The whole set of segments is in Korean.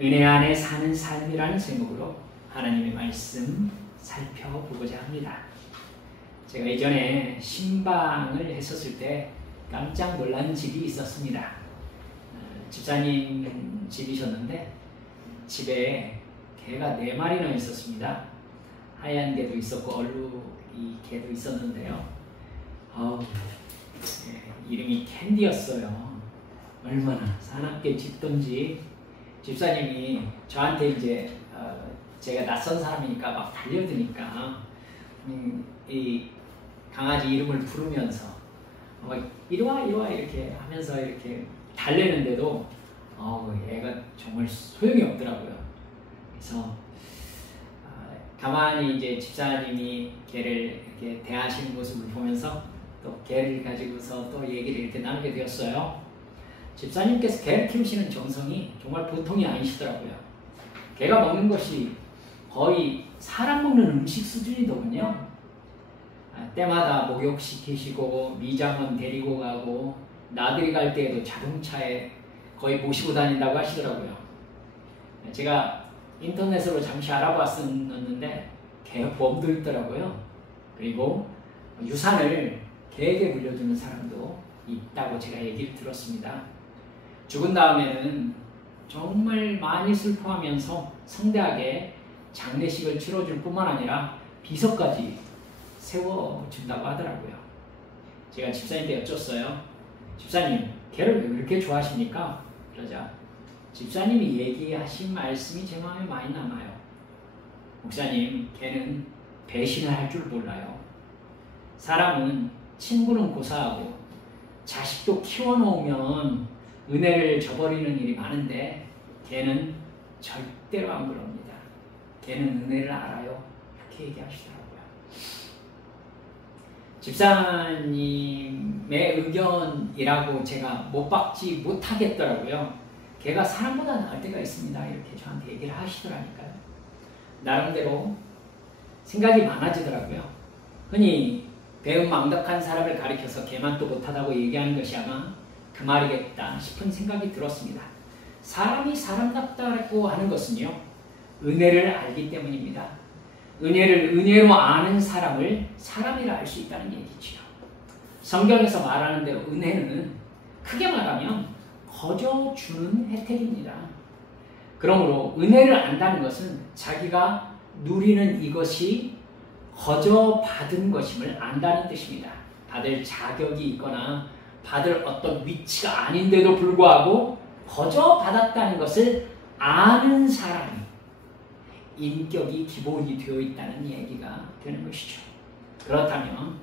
은혜 안에 사는 삶이라는 제목으로 하나님의 말씀 살펴보고자 합니다. 제가 이전에 신방을 했었을 때 깜짝 놀란 집이 있었습니다. 집사님 집이셨는데 집에 개가 4마리나 있었습니다. 하얀 개도 있었고 얼룩이 개도 있었는데요. 이름이 캔디였어요. 얼마나 사납게 짖던지 집사님이 저한테 이제 제가 낯선 사람이니까 막 달려드니까 이 강아지 이름을 부르면서 이리와 이리와 이렇게 하면서 이렇게 달래는데도 애가 정말 소용이 없더라고요. 그래서 가만히 이제 집사님이 개를 이렇게 대하시는 모습을 보면서 또 개를 가지고서 또 얘기를 이렇게 나누게 되었어요. 집사님께서 개를 키우시는 정성이 정말 보통이 아니시더라고요. 개가 먹는 것이 거의 사람 먹는 음식 수준이더군요. 때마다 목욕시키시고 미장원 데리고 가고 나들이 갈 때에도 자동차에 거의 모시고 다닌다고 하시더라고요. 제가 인터넷으로 잠시 알아봤었는데 개보험도 있더라고요. 그리고 유산을 개에게 물려주는 사람도 있다고 제가 얘기를 들었습니다. 죽은 다음에는 정말 많이 슬퍼하면서 성대하게 장례식을 치러줄 뿐만 아니라 비서까지 세워준다고 하더라고요. 제가 집사님께 여쭸어요. 집사님, 개를 왜 그렇게 좋아하십니까? 그러자 집사님이 얘기하신 말씀이 제 마음에 많이 남아요. 목사님, 개는 배신을 할 줄 몰라요. 사람은 친구는 고사하고 자식도 키워놓으면 은혜를 저버리는 일이 많은데 개는 절대로 안 그럽니다. 개는 은혜를 알아요. 이렇게 얘기하시더라고요. 집사님의 의견이라고 제가 못 박지 못하겠더라고요. 개가 사람보다 나을 때가 있습니다. 이렇게 저한테 얘기를 하시더라니까요. 나름대로 생각이 많아지더라고요. 흔히 배은망덕한 사람을 가리켜서 개만 또 못하다고 얘기하는 것이 아마 그 말이겠다 싶은 생각이 들었습니다. 사람이 사람답다고 하는 것은요, 은혜를 알기 때문입니다. 은혜를 은혜로 아는 사람을 사람이라 할 수 있다는 얘기지요. 성경에서 말하는 대로 은혜는 크게 말하면 거저 주는 혜택입니다. 그러므로 은혜를 안다는 것은 자기가 누리는 이것이 거저 받은 것임을 안다는 뜻입니다. 받을 자격이 있거나 받을 어떤 위치가 아닌데도 불구하고 거저 받았다는 것을 아는 사람이 인격이 기본이 되어 있다는 얘기가 되는 것이죠. 그렇다면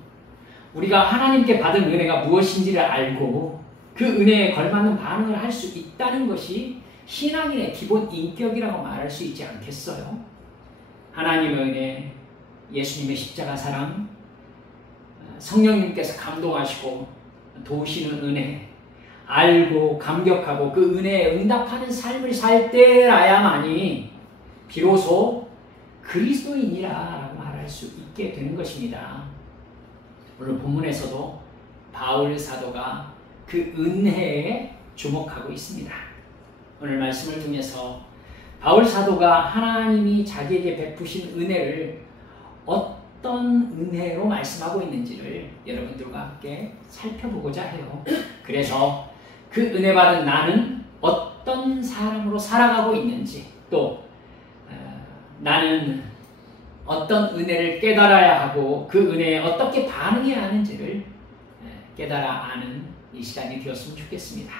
우리가 하나님께 받은 은혜가 무엇인지를 알고 그 은혜에 걸맞는 반응을 할 수 있다는 것이 신앙인의 기본 인격이라고 말할 수 있지 않겠어요? 하나님의 은혜, 예수님의 십자가 사랑, 성령님께서 감동하시고 도우시는 은혜, 알고 감격하고 그 은혜에 응답하는 삶을 살 때라야만이 비로소 그리스도인이라고 말할 수 있게 되는 것입니다. 오늘 본문에서도 바울 사도가 그 은혜에 주목하고 있습니다. 오늘 말씀을 통해서 바울 사도가 하나님이 자기에게 베푸신 은혜를 어떤 은혜로 말씀하고 있는지를 여러분들과 함께 살펴보고자 해요. 그래서 그 은혜 받은 나는 어떤 사람으로 살아가고 있는지, 또 나는 어떤 은혜를 깨달아야 하고 그 은혜에 어떻게 반응해야 하는지를 깨달아 아는 이 시간이 되었으면 좋겠습니다.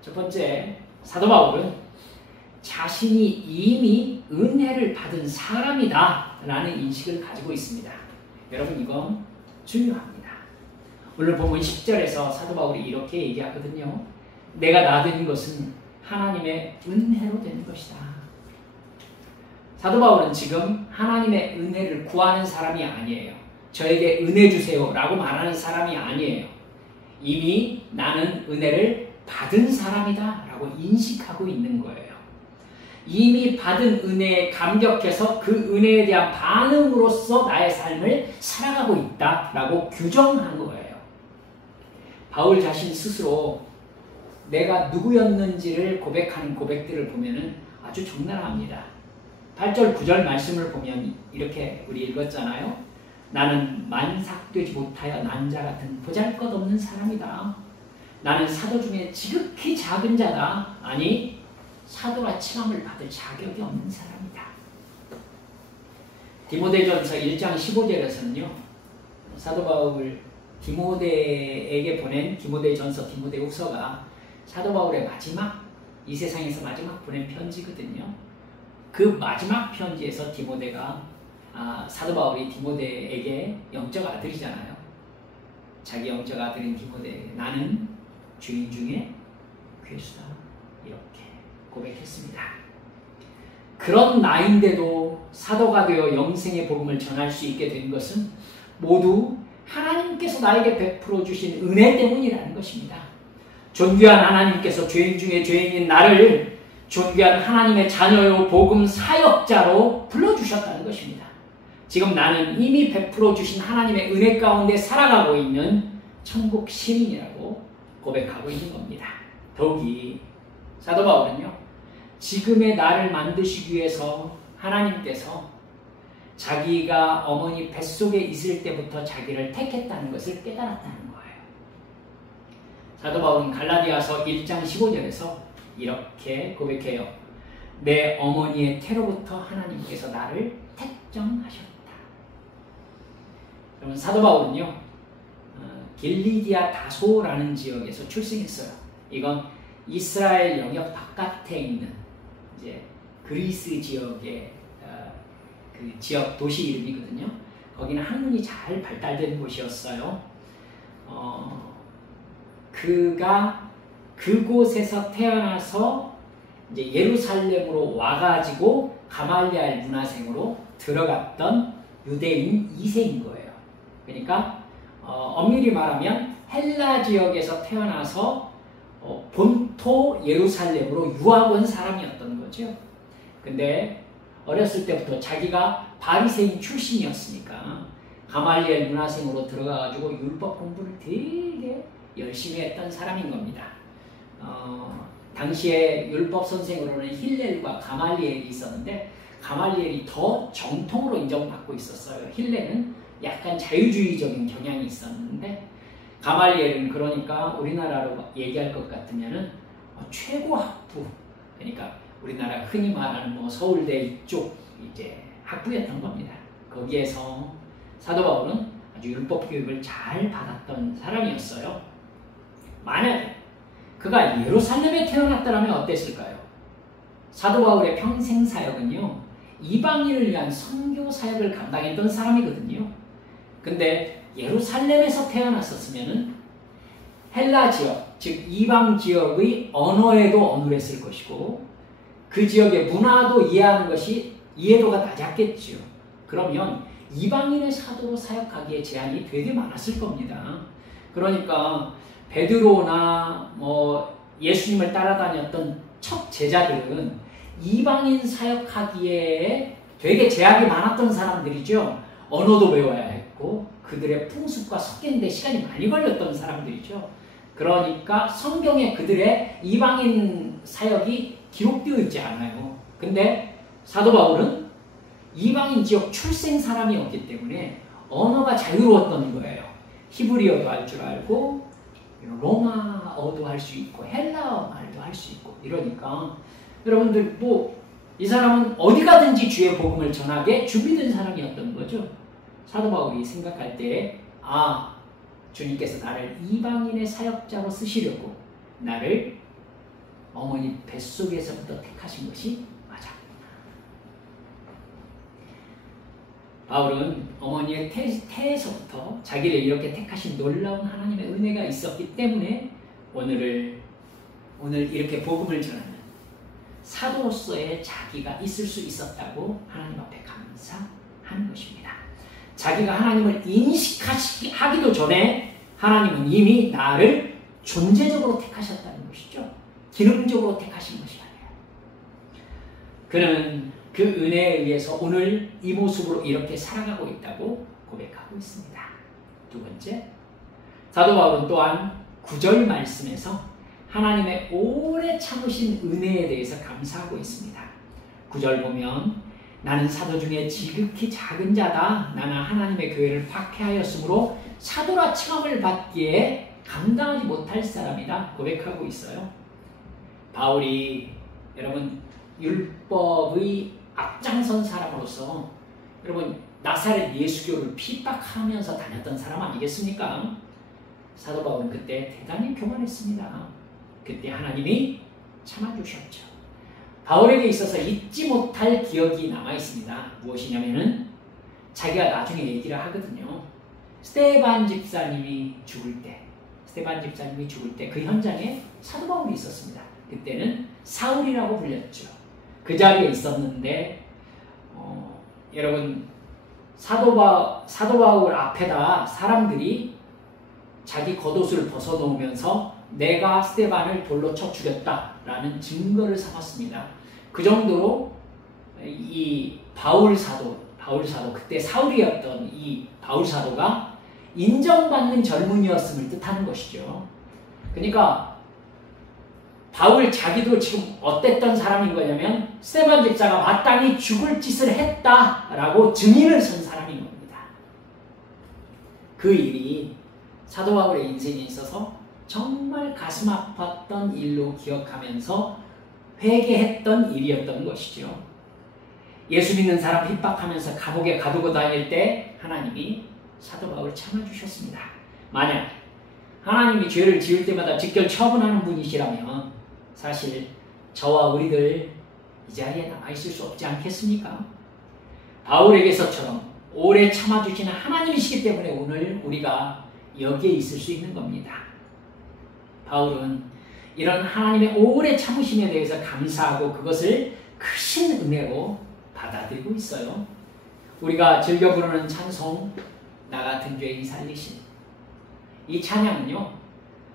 첫 번째, 사도 바울은 자신이 이미 은혜를 받은 사람이다 라는 인식을 가지고 있습니다. 여러분, 이건 중요합니다. 오늘 본문 10절에서 사도 바울이 이렇게 얘기하거든요. 내가 나된 것은 하나님의 은혜로 된 것이다. 사도 바울은 지금 하나님의 은혜를 구하는 사람이 아니에요. 저에게 은혜 주세요 라고 말하는 사람이 아니에요. 이미 나는 은혜를 받은 사람이다 라고 인식하고 있는 거예요. 이미 받은 은혜에 감격해서 그 은혜에 대한 반응으로서 나의 삶을 살아가고 있다라고 규정한 거예요. 바울 자신 스스로 내가 누구였는지를 고백하는 고백들을 보면은 아주 적나라합니다. 8절 9절 말씀을 보면 이렇게 우리 읽었잖아요. 나는 만삭되지 못하여 난자 같은 보잘것없는 사람이다. 나는 사도 중에 지극히 작은 자다. 아니 사도라 칭함을 받을 자격이 없는 사람이다. 디모데전서 1장 15절에서는요. 사도 바울 디모데에게 보낸 디모데전서 디모데후서가 사도 바울의 마지막 이 세상에서 마지막 보낸 편지거든요. 그 마지막 편지에서 디모데가 사도 바울이 디모데에게 영적 아들이잖아요. 자기 영적 아들인 디모데에게 나는 주인 중에 괴수다 이렇게 고백했습니다. 그런 나인데도 사도가 되어 영생의 복음을 전할 수 있게 된 것은 모두 하나님께서 나에게 베풀어 주신 은혜 때문이라는 것입니다. 존귀한 하나님께서 죄인 중에 죄인인 나를 존귀한 하나님의 자녀요 복음 사역자로 불러주셨다는 것입니다. 지금 나는 이미 베풀어 주신 하나님의 은혜 가운데 살아가고 있는 천국 시민이라고 고백하고 있는 겁니다. 더욱이 사도 바울은요. 지금의 나를 만드시기 위해서 하나님께서 자기가 어머니 뱃속에 있을 때부터 자기를 택했다는 것을 깨달았다는 거예요. 사도 바울은 갈라디아서 1장 15절에서 이렇게 고백해요. 내 어머니의 태로부터 하나님께서 나를 택정하셨다. 여러분 사도 바울은요. 길리디아 다소라는 지역에서 출생했어요. 이건 이스라엘 영역 바깥에 있는 이제 그리스 지역의 그 지역 도시 이름이거든요. 거기는 학문이 잘 발달된 곳이었어요. 그가 그곳에서 태어나서 이제 예루살렘으로 와가지고 가말리알 문화생으로 들어갔던 유대인 2세인 거예요. 그러니까 엄밀히 말하면 헬라 지역에서 태어나서 본토 예루살렘으로 유학 온 사람이었던 거죠. 근데 어렸을 때부터 자기가 바리새인 출신이었으니까 가말리엘 문화생으로 들어가가지고 율법 공부를 되게 열심히 했던 사람인 겁니다. 당시에 율법 선생으로는 힐렐과 가말리엘이 있었는데 가말리엘이 더 정통으로 인정받고 있었어요. 힐렐은 약간 자유주의적인 경향이 있었는데 가말리엘은 그러니까 우리나라로 얘기할 것 같으면은 최고 학부, 그러니까 우리나라 흔히 말하는 뭐 서울대 이쪽 이제 학부였던 겁니다. 거기에서 사도 바울은 아주 율법 교육을 잘 받았던 사람이었어요. 만약에 그가 예루살렘에 태어났다면 어땠을까요? 사도 바울의 평생 사역은요, 이방인을 위한 선교 사역을 감당했던 사람이거든요. 근데 예루살렘에서 태어났었으면은 헬라 지역, 즉 이방 지역의 언어에도 어눌했을 것이고 그 지역의 문화도 이해하는 것이 이해도가 낮았겠죠. 그러면 이방인의 사도로 사역하기에 제한이 되게 많았을 겁니다. 그러니까 베드로나 뭐 예수님을 따라다녔던 첫 제자들은 이방인 사역하기에 되게 제약이 많았던 사람들이죠. 언어도 배워야 했고 그들의 풍습과 섞이는데 시간이 많이 걸렸던 사람들이죠. 그러니까 성경에 그들의 이방인 사역이 기록되어 있지 않아요. 근데 사도 바울은 이방인 지역 출생 사람이었기 때문에 언어가 자유로웠던 거예요. 히브리어도 할 줄 알고 로마어도 할 수 있고 헬라어 말도 할 수 있고 이러니까 여러분들 뭐 이 사람은 어디 가든지 주의 복음을 전하게 준비된 사람이었던 거죠. 사도 바울이 생각할 때 주님께서 나를 이방인의 사역자로 쓰시려고 나를 어머니 뱃속에서부터 택하신 것이 맞아. 바울은 어머니의 태에서부터 자기를 이렇게 택하신 놀라운 하나님의 은혜가 있었기 때문에 오늘 이렇게 복음을 전하는 사도로서의 자기가 있을 수 있었다고 하나님 앞에 감사하는 것입니다. 자기가 하나님을 인식하기도 전에 하나님은 이미 나를 존재적으로 택하셨다는 것이죠. 기능적으로 택하신 것이 아니에요. 그는 그 은혜에 의해서 오늘 이 모습으로 이렇게 살아가고 있다고 고백하고 있습니다. 두 번째, 사도 바울은 또한 9절 말씀에서 하나님의 오래 참으신 은혜에 대해서 감사하고 있습니다. 9절 보면 나는 사도 중에 지극히 작은 자다. 나는 하나님의 교회를 박해하였으므로 사도라 칭함을 받기에 감당하지 못할 사람이다 고백하고 있어요. 바울이 여러분 율법의 앞장선 사람으로서 여러분 나사렛 예수교를 핍박하면서 다녔던 사람 아니겠습니까? 사도 바울은 그때 대단히 교만했습니다. 그때 하나님이 참아주셨죠. 바울에게 있어서 잊지 못할 기억이 남아있습니다. 무엇이냐면은 자기가 나중에 얘기를 하거든요. 스데반 집사님이 죽을 때 그 현장에 사도 바울이 있었습니다. 그때는 사울이라고 불렸죠. 그 자리에 있었는데 여러분 사도 바울 앞에다 사람들이 자기 겉옷을 벗어놓으면서 내가 스데반을 돌로 쳐 죽였다라는 증거를 삼았습니다. 그 정도로 이 바울 사도 그때 사울이었던 이 바울 사도가 인정받는 젊은이였음을 뜻하는 것이죠. 그러니까 바울 자기도 지금 어땠던 사람인 거냐면 스데반 집사가 마땅히 죽을 짓을 했다라고 증인을 선 사람인 겁니다. 그 일이 사도 바울의 인생에 있어서 정말 가슴 아팠던 일로 기억하면서 회개했던 일이었던 것이죠. 예수 믿는 사람 핍박하면서 감옥에 가두고 다닐 때 하나님이 사도 바울을 참아주셨습니다. 만약 하나님이 죄를 지을 때마다 직결 처분하는 분이시라면 사실 저와 우리들 이 자리에 남아있을 수 없지 않겠습니까? 바울에게서처럼 오래 참아주시는 하나님이시기 때문에 오늘 우리가 여기에 있을 수 있는 겁니다. 바울은 이런 하나님의 오래 참으심에 대해서 감사하고 그것을 크신 은혜로 받아들이고 있어요. 우리가 즐겨 부르는 찬송 나 같은 죄인 살리신 이 찬양은요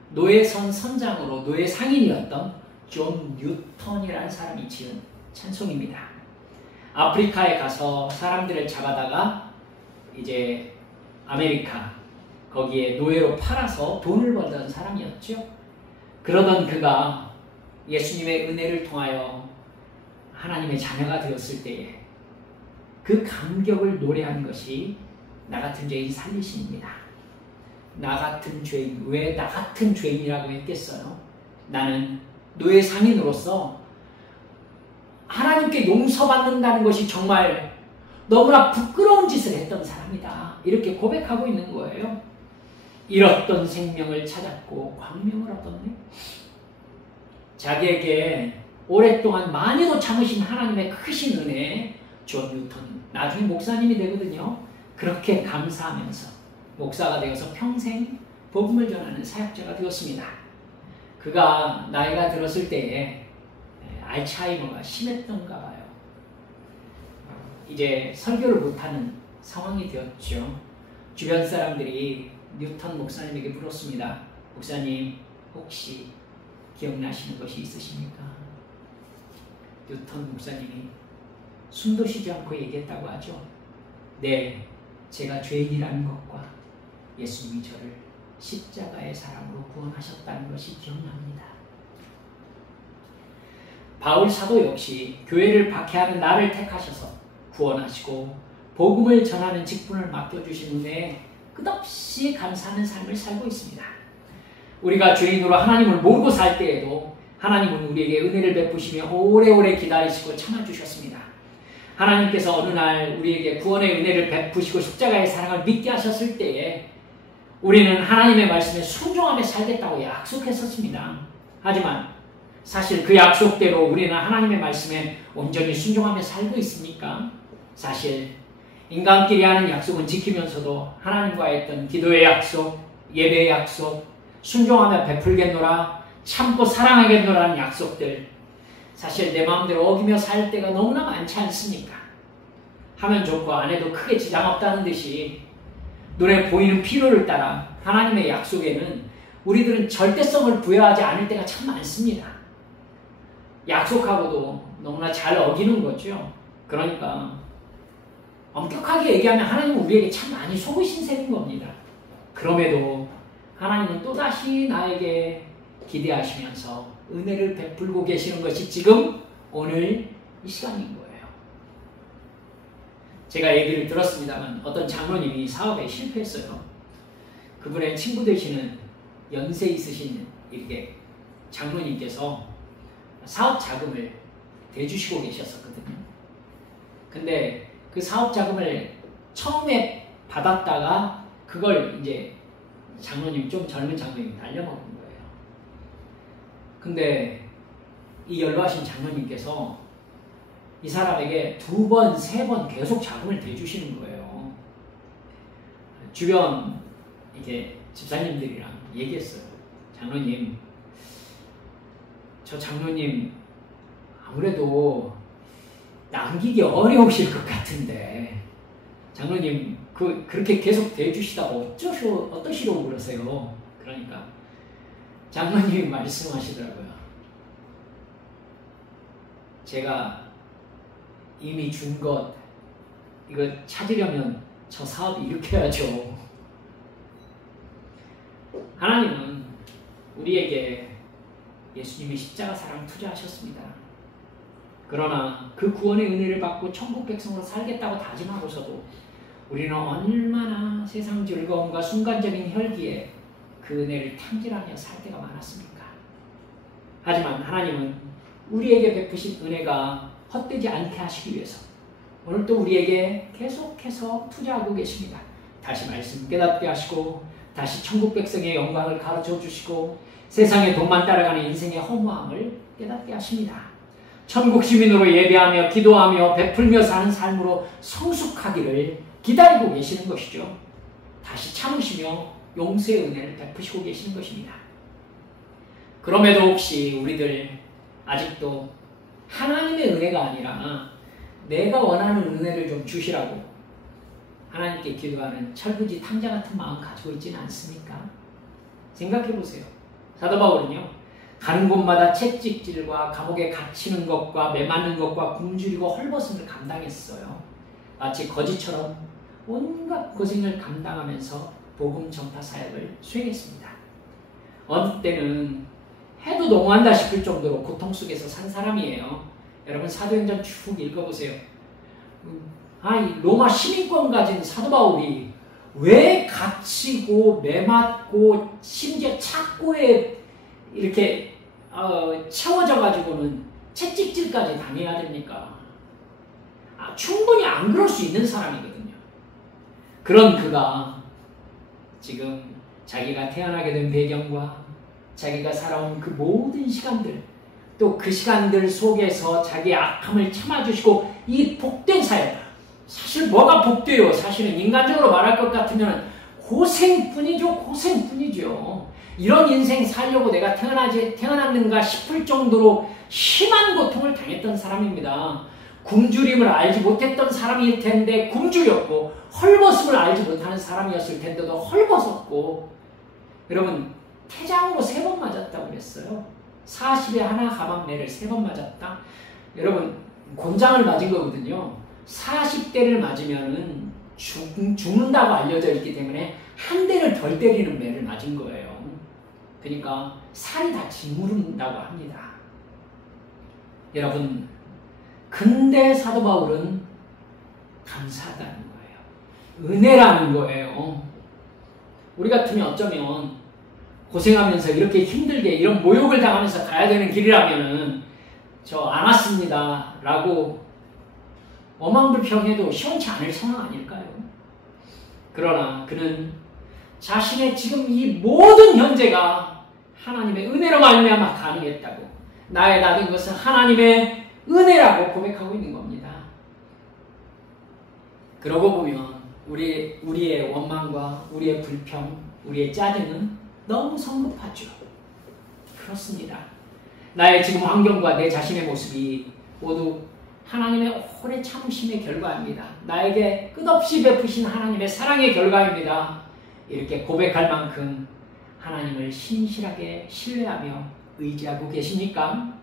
노예선 선장으로 노예 상인이었던 존 뉴턴이라는 사람이 지은 찬송입니다. 아프리카에 가서 사람들을 잡아다가 이제 아메리카 거기에 노예로 팔아서 돈을 벌던 사람이었죠. 그러던 그가 예수님의 은혜를 통하여 하나님의 자녀가 되었을 때에 그 감격을 노래한 것이 나 같은 죄인 살리신입니다. 나 같은 죄인, 왜 나 같은 죄인이라고 했겠어요? 나는 노예 상인으로서 하나님께 용서받는다는 것이 정말 너무나 부끄러운 짓을 했던 사람이다. 이렇게 고백하고 있는 거예요. 잃었던 생명을 찾았고 광명을 얻었네. 자기에게 오랫동안 많이도 참으신 하나님의 크신 은혜, 존 뉴턴 나중에 목사님이 되거든요. 그렇게 감사하면서 목사가 되어서 평생 복음을 전하는 사역자가 되었습니다. 그가 나이가 들었을 때에 알츠하이머가 심했던가 봐요. 이제 설교를 못하는 상황이 되었죠. 주변 사람들이 뉴턴 목사님에게 물었습니다. 목사님 혹시 기억나시는 것이 있으십니까? 뉴턴 목사님이 숨도 쉬지 않고 얘기했다고 하죠. 네, 제가 죄인이라는 것과 예수님이 저를 십자가의 사랑으로 구원하셨다는 것이 기억납니다. 바울 사도 역시 교회를 박해하는 나를 택하셔서 구원하시고 복음을 전하는 직분을 맡겨주신 은혜에 끝없이 감사하는 삶을 살고 있습니다. 우리가 죄인으로 하나님을 모르고 살 때에도 하나님은 우리에게 은혜를 베푸시며 오래오래 기다리시고 참아주셨습니다. 하나님께서 어느 날 우리에게 구원의 은혜를 베푸시고 십자가의 사랑을 믿게 하셨을 때에 우리는 하나님의 말씀에 순종하며 살겠다고 약속했었습니다. 하지만 사실 그 약속대로 우리는 하나님의 말씀에 온전히 순종하며 살고 있습니까? 사실 인간끼리 하는 약속은 지키면서도 하나님과 했던 기도의 약속, 예배의 약속, 순종하며 베풀겠노라, 참고 사랑하겠노라는 약속들 사실 내 마음대로 어기며 살 때가 너무나 많지 않습니까? 하면 좋고 안 해도 크게 지장 없다는 듯이 눈에 보이는 필요를 따라 하나님의 약속에는 우리들은 절대성을 부여하지 않을 때가 참 많습니다. 약속하고도 너무나 잘 어기는 거죠. 그러니까 엄격하게 얘기하면 하나님은 우리에게 참 많이 속으신 셈인 겁니다. 그럼에도 하나님은 또다시 나에게 기대하시면서 은혜를 베풀고 계시는 것이 지금 오늘 이 시간인 거예요. 제가 얘기를 들었습니다만 어떤 장로님이 사업에 실패했어요. 그분의 친구 되시는 연세 있으신 이렇게 장로님께서 사업 자금을 대주시고 계셨었거든요. 근데 그 사업 자금을 처음에 받았다가 그걸 이제 장로님, 좀 젊은 장로님이 날려먹은 거예요. 근데 이 연로하신 장로님께서 이 사람에게 2번, 3번 계속 자금을 대주시는 거예요. 주변 이렇게 집사님들이랑 얘기했어요. 장로님, 저 장로님 아무래도 남기기 어려우실 것 같은데 장로님 그렇게 계속 대주시다가 어떠시려고 그러세요? 그러니까 장로님이 말씀하시더라고요. 제가 이미 준 것 이거 찾으려면 저 사업 일으켜야죠. 하나님은 우리에게 예수님의 십자가 사랑 투자하셨습니다. 그러나 그 구원의 은혜를 받고 천국 백성으로 살겠다고 다짐하고서도 우리는 얼마나 세상 즐거움과 순간적인 혈기에 그 은혜를 탕진하며 살 때가 많았습니까? 하지만 하나님은 우리에게 베푸신 은혜가 헛되지 않게 하시기 위해서 오늘 또 우리에게 계속해서 투자하고 계십니다. 다시 말씀 깨닫게 하시고 다시 천국 백성의 영광을 가르쳐 주시고 세상의 돈만 따라가는 인생의 허무함을 깨닫게 하십니다. 천국 시민으로 예배하며 기도하며 베풀며 사는 삶으로 성숙하기를 기다리고 계시는 것이죠. 다시 참으시며 용서의 은혜를 베푸시고 계시는 것입니다. 그럼에도 혹시 우리들 아직도 하나님의 은혜가 아니라 내가 원하는 은혜를 좀 주시라고 하나님께 기도하는 철부지 탕자 같은 마음 가지고 있지는 않습니까? 생각해 보세요. 사도 바울은요, 가는 곳마다 채찍질과 감옥에 갇히는 것과 매맞는 것과 굶주리고 헐벗음을 감당했어요. 마치 거지처럼 온갖 고생을 감당하면서 복음 전파 사역을 수행했습니다. 어느 때는 해도 너무한다 싶을 정도로 고통 속에서 산 사람이에요. 여러분 사도행전 쭉 읽어보세요. 이 로마 시민권 가진 사도 바울이 왜 갇히고 매맞고 심지어 착고에 이렇게 채워져 가지고는 채찍질까지 당해야 됩니까? 충분히 안 그럴 수 있는 사람이거든요. 그런 그가 지금 자기가 태어나게 된 배경과 자기가 살아온 그 모든 시간들, 또 그 시간들 속에서 자기의 악함을 참아주시고 이 복된 사역, 사실 뭐가 복돼요? 사실은 인간적으로 말할 것 같으면 고생뿐이죠. 고생뿐이죠. 이런 인생 살려고 내가 태어났는가 싶을 정도로 심한 고통을 당했던 사람입니다. 굶주림을 알지 못했던 사람일 텐데 굶주렸고, 헐벗음을 알지 못하는 사람이었을 텐데도 헐벗었고, 여러분 태장으로 3번 맞았다고 그랬어요. 40에 하나 가방매를 3번 맞았다. 여러분 곤장을 맞은 거거든요. 40대를 맞으면은 죽는다고 알려져 있기 때문에 한 대를 덜 때리는 매를 맞은 거예요. 그러니까 살이 다 짓무른다고 합니다. 여러분, 근데 사도 바울은 감사하다는 거예요. 은혜라는 거예요. 우리 같으면 어쩌면 고생하면서 이렇게 힘들게 이런 모욕을 당하면서 가야 되는 길이라면은 저 안 왔습니다 라고 어망불평해도 시원치 않을 상황 아닐까요? 그러나 그는 자신의 지금 이 모든 현재가 하나님의 은혜로 말미암아 가능했다고, 나의 나된 것은 하나님의 은혜라고 고백하고 있는 겁니다. 그러고 보면 우리의 원망과 우리의 불평, 우리의 짜증은 너무 성급하죠. 그렇습니다. 나의 지금 환경과 내 자신의 모습이 모두 하나님의 오래 참으심의 결과입니다. 나에게 끝없이 베푸신 하나님의 사랑의 결과입니다. 이렇게 고백할 만큼 하나님을 신실하게 신뢰하며 의지하고 계십니까?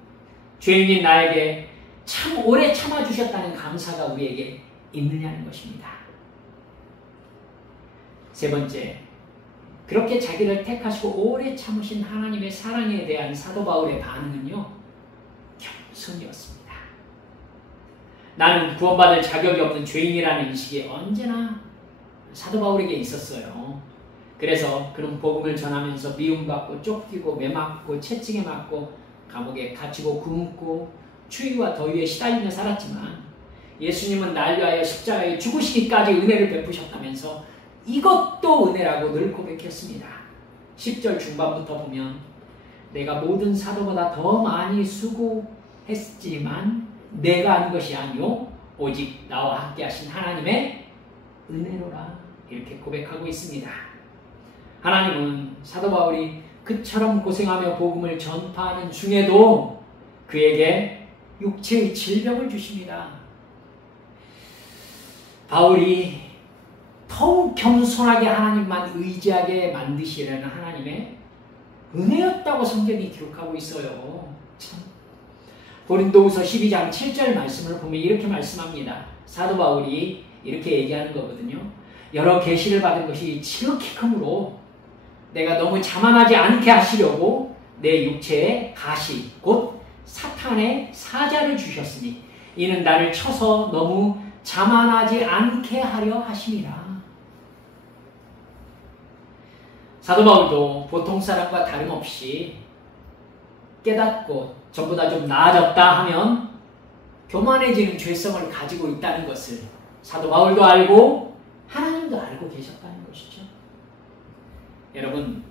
죄인인 나에게 참 오래 참아주셨다는 감사가 우리에게 있느냐는 것입니다. 세 번째, 그렇게 자기를 택하시고 오래 참으신 하나님의 사랑에 대한 사도 바울의 반응은요, 겸손이었습니다. 나는 구원받을 자격이 없는 죄인이라는 인식이 언제나 사도 바울에게 있었어요. 그래서 그런 복음을 전하면서 미움받고 쫓기고 매맞고 채찍에 맞고 감옥에 갇히고 굶고 추위와 더위에 시달리며 살았지만 예수님은 날 위하여 십자가에 죽으시기까지 은혜를 베푸셨다면서 이것도 은혜라고 늘 고백했습니다. 10절 중반부터 보면 내가 모든 사도보다 더 많이 수고했지만 내가 한 것이 아니요 오직 나와 함께 하신 하나님의 은혜로라 이렇게 고백하고 있습니다. 하나님은 사도 바울이 그처럼 고생하며 복음을 전파하는 중에도 그에게 육체의 질병을 주십니다. 바울이 더욱 겸손하게 하나님만 의지하게 만드시려는 하나님의 은혜였다고 성경이 기록하고 있어요. 참. 고린도후서 12장 7절 말씀을 보면 이렇게 말씀합니다. 사도 바울이 이렇게 얘기하는 거거든요. 여러 계시를 받은 것이 지극히 크므로 내가 너무 자만하지 않게 하시려고 내 육체에 가시 곧 사탄의 사자를 주셨으니 이는 나를 쳐서 너무 자만하지 않게 하려 하심이라. 사도 바울도 보통 사람과 다름없이 깨닫고 전부 다 좀 나아졌다 하면 교만해지는 죄성을 가지고 있다는 것을 사도 바울도 알고 하나님도 알고 계셨다는 것이죠. 여러분,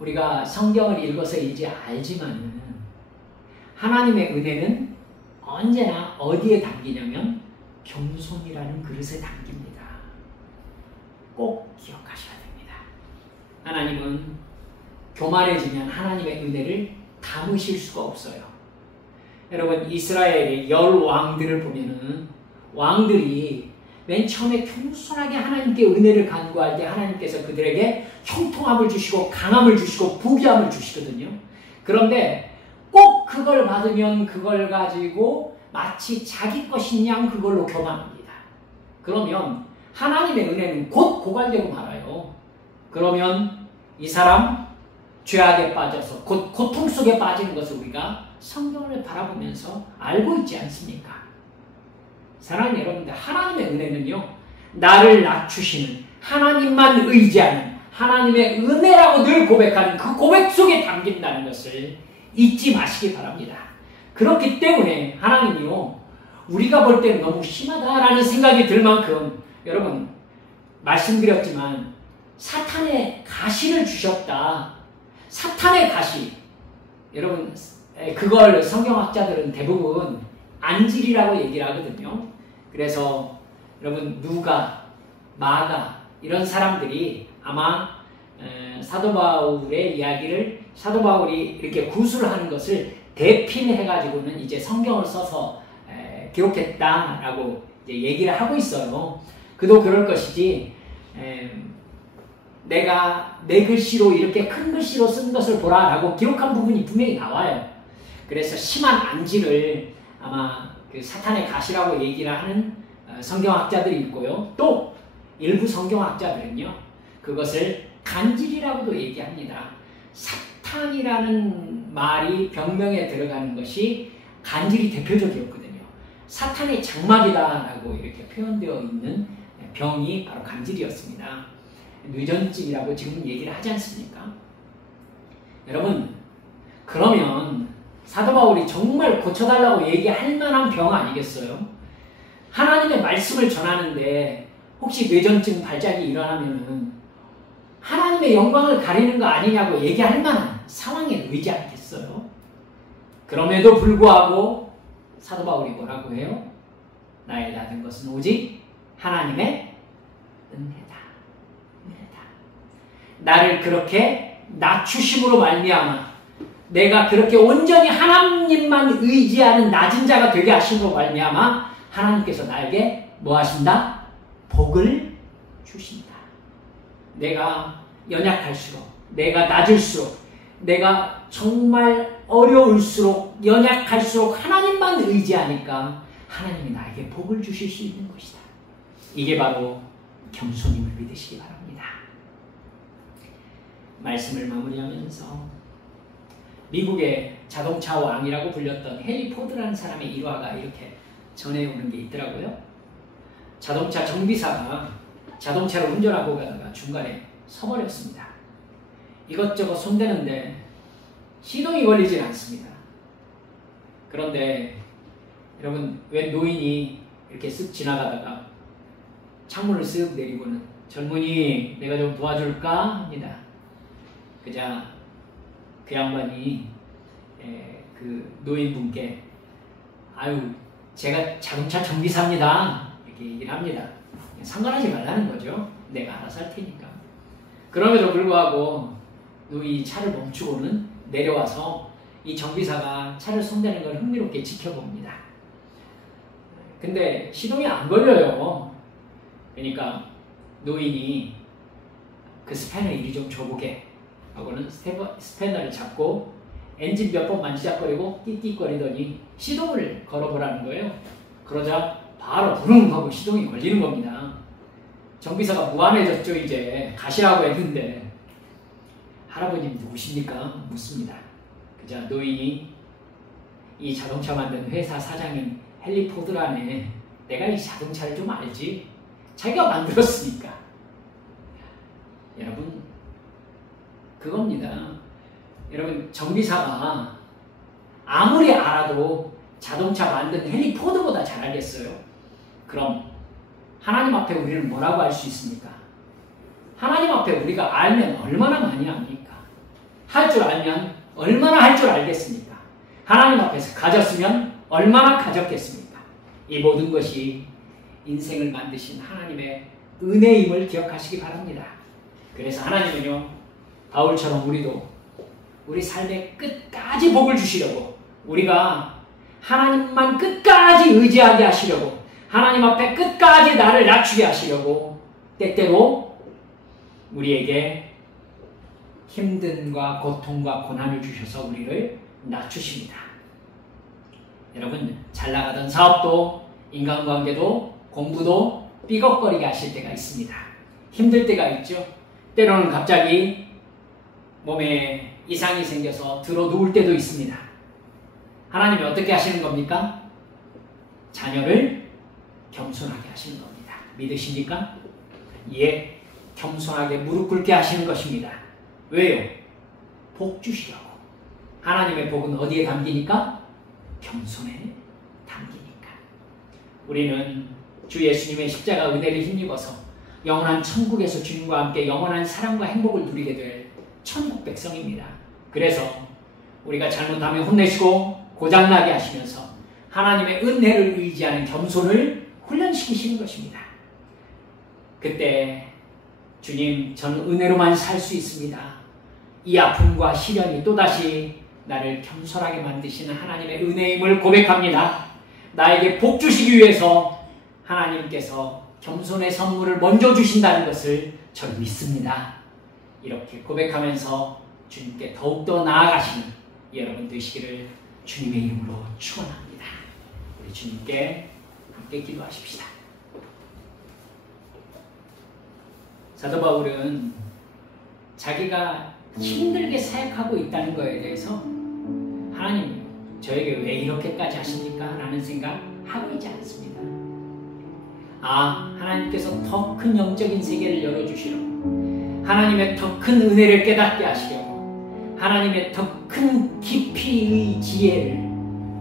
우리가 성경을 읽어서 이제 알지만은 하나님의 은혜는 언제나 어디에 담기냐면 겸손이라는 그릇에 담깁니다. 꼭 기억하셔야 됩니다. 하나님은 교만해지면 하나님의 은혜를 담으실 수가 없어요. 여러분, 이스라엘의 10왕들을 보면은 왕들이 맨 처음에 겸손하게 하나님께 은혜를 간구할 때 하나님께서 그들에게 형통함을 주시고 강함을 주시고 부귀함을 주시거든요. 그런데 꼭 그걸 받으면 그걸 가지고 마치 자기 것인 양 그걸로 교만합니다. 그러면 하나님의 은혜는 곧 고갈되고 말아요. 그러면 이 사람 죄악에 빠져서 곧 고통 속에 빠지는 것을 우리가 성경을 바라보면서 알고 있지 않습니까? 사랑하는 여러분들, 하나님의 은혜는요, 나를 낮추시는 하나님만 의지하는 하나님의 은혜라고 늘 고백하는 그 고백 속에 담긴다는 것을 잊지 마시기 바랍니다. 그렇기 때문에 하나님이요, 우리가 볼 때는 너무 심하다라는 생각이 들 만큼 여러분 말씀드렸지만 사탄의 가시를 주셨다. 사탄의 가시, 여러분 그걸 성경학자들은 대부분 안질이라고 얘기를 하거든요. 그래서 여러분 누가, 마가 이런 사람들이 아마 사도 바울의 이야기를 사도 바울이 이렇게 구술하는 것을 대필해가지고는 이제 성경을 써서 기록했다라고 이제 얘기를 하고 있어요. 그도 그럴 것이지 내가 내 글씨로 이렇게 큰 글씨로 쓴 것을 보라라고 기록한 부분이 분명히 나와요. 그래서 심한 안지를 아마 그 사탄의 가시라고 얘기를 하는 성경학자들이 있고요. 또 일부 성경학자들은요, 그것을 간질이라고도 얘기합니다. 사탄이라는 말이 병명에 들어가는 것이 간질이 대표적이었거든요. 사탄의 장막이다라고 이렇게 표현되어 있는 병이 바로 간질이었습니다. 뇌전증이라고 지금 얘기를 하지 않습니까? 여러분, 그러면 사도 바울이 정말 고쳐달라고 얘기할 만한 병 아니겠어요? 하나님의 말씀을 전하는데 혹시 뇌전증 발작이 일어나면은 하나님의 영광을 가리는 거 아니냐고 얘기할 만한 상황에 놓이지 않겠어요? 그럼에도 불구하고 사도 바울이 뭐라고 해요? 나의 받은 것은 오직 하나님의 은혜다. 나를 그렇게 낮추심으로 말미암아 내가 그렇게 온전히 하나님만 의지하는 낮은 자가 되게 하심으로 말미암아 하나님께서 나에게 뭐 하신다? 복을 주신다. 내가 연약할수록, 내가 낮을수록, 내가 정말 어려울수록, 연약할수록 하나님만 의지하니까 하나님이 나에게 복을 주실 수 있는 것이다. 이게 바로 겸손임을 믿으시기 바랍니다. 말씀을 마무리하면서 미국의 자동차 왕이라고 불렸던 헨리 포드라는 사람의 일화가 이렇게 전해오는 게 있더라고요. 자동차 정비사가 자동차를 운전하고 가다가 중간에 서버렸습니다. 이것저것 손대는데 시동이 걸리질 않습니다. 그런데 여러분, 웬 노인이 이렇게 쓱 지나가다가 창문을 쓱 내리고는 젊은이, 내가 좀 도와줄까? 합니다. 그자 그 양반이 그 노인분께 아유, 제가 자동차 정비사입니다. 이렇게 얘기를 합니다. 상관하지 말라는 거죠. 내가 알아서 할 테니까. 그럼에도 불구하고 이 차를 멈추고는 내려와서 이 정비사가 차를 손대는 걸 흥미롭게 지켜봅니다. 근데 시동이 안 걸려요. 그러니까 노인이 그 스패너 이리 좀 줘보게 하고는 스패너를 잡고 엔진 몇 번 만지작거리고 띠띠거리더니 시동을 걸어보라는 거예요. 그러자 바로 부릉 하고 시동이 걸리는 겁니다. 정비사가 무안해졌죠. 이제 가시라고 했는데 할아버님 누구십니까? 묻습니다. 그자 노인이 이 자동차 만든 회사 사장인 헨리 포드라네. 내가 이 자동차를 좀 알지. 자기가 만들었으니까. 여러분, 그겁니다. 여러분, 정비사가 아무리 알아도 자동차 만든 헨리 포드보다 잘 알겠어요? 그럼 하나님 앞에 우리는 뭐라고 할 수 있습니까? 하나님 앞에 우리가 알면 얼마나 많이 압니까? 할 줄 알면 얼마나 할 줄 알겠습니까? 하나님 앞에서 가졌으면 얼마나 가졌겠습니까? 이 모든 것이 인생을 만드신 하나님의 은혜임을 기억하시기 바랍니다. 그래서 하나님은요, 바울처럼 우리도 우리 삶의 끝까지 복을 주시려고, 우리가 하나님만 끝까지 의지하게 하시려고, 하나님 앞에 끝까지 나를 낮추게 하시려고 때때로 우리에게 힘듦과 고통과 고난을 주셔서 우리를 낮추십니다. 여러분, 잘 나가던 사업도, 인간관계도, 공부도 삐걱거리게 하실 때가 있습니다. 힘들 때가 있죠. 때로는 갑자기 몸에 이상이 생겨서 들어 누울 때도 있습니다. 하나님이 어떻게 하시는 겁니까? 자녀를 겸손하게 하시는 겁니다. 믿으십니까? 예, 겸손하게 무릎 꿇게 하시는 것입니다. 왜요? 복 주시라고. 하나님의 복은 어디에 담기니까? 겸손에 담기니까. 우리는 주 예수님의 십자가 은혜를 힘입어서 영원한 천국에서 주님과 함께 영원한 사랑과 행복을 누리게 될 천국 백성입니다. 그래서 우리가 잘못하면 혼내시고 고장나게 하시면서 하나님의 은혜를 의지하는 겸손을 훈련시키시는 것입니다. 그때 주님, 저는 은혜로만 살 수 있습니다. 이 아픔과 시련이 또다시 나를 겸손하게 만드시는 하나님의 은혜임을 고백합니다. 나에게 복 주시기 위해서 하나님께서 겸손의 선물을 먼저 주신다는 것을 저는 믿습니다. 이렇게 고백하면서 주님께 더욱더 나아가시는 여러분 되시기를 주님의 이름으로 축원합니다. 우리 주님께 함께 기도하십시다. 사도 바울은 자기가 힘들게 사역하고 있다는 것에 대해서 하나님, 저에게 왜 이렇게까지 하십니까? 라는 생각하고 있지 않습니다. 하나님께서 더 큰 영적인 세계를 열어주시려고, 하나님의 더 큰 은혜를 깨닫게 하시려고, 하나님의 더 큰 깊이의 지혜를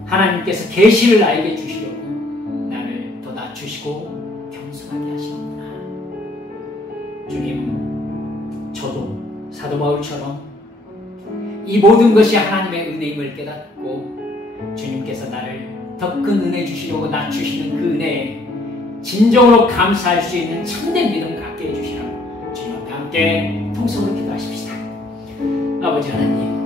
하나님께서 계시를 알게 주시려고 나를 더 낮추시고 겸손하게 하시는구나. 주님, 저도 사도 바울처럼 이 모든 것이 하나님의 은혜임을 깨닫고 주님께서 나를 더 큰 은혜 주시려고 낮추시는 그 은혜에 진정으로 감사할 수 있는 참된 믿음 갖게 해주시라고 주님 앞에 함께 통성으로 기도하십시다. 아버지 하나님,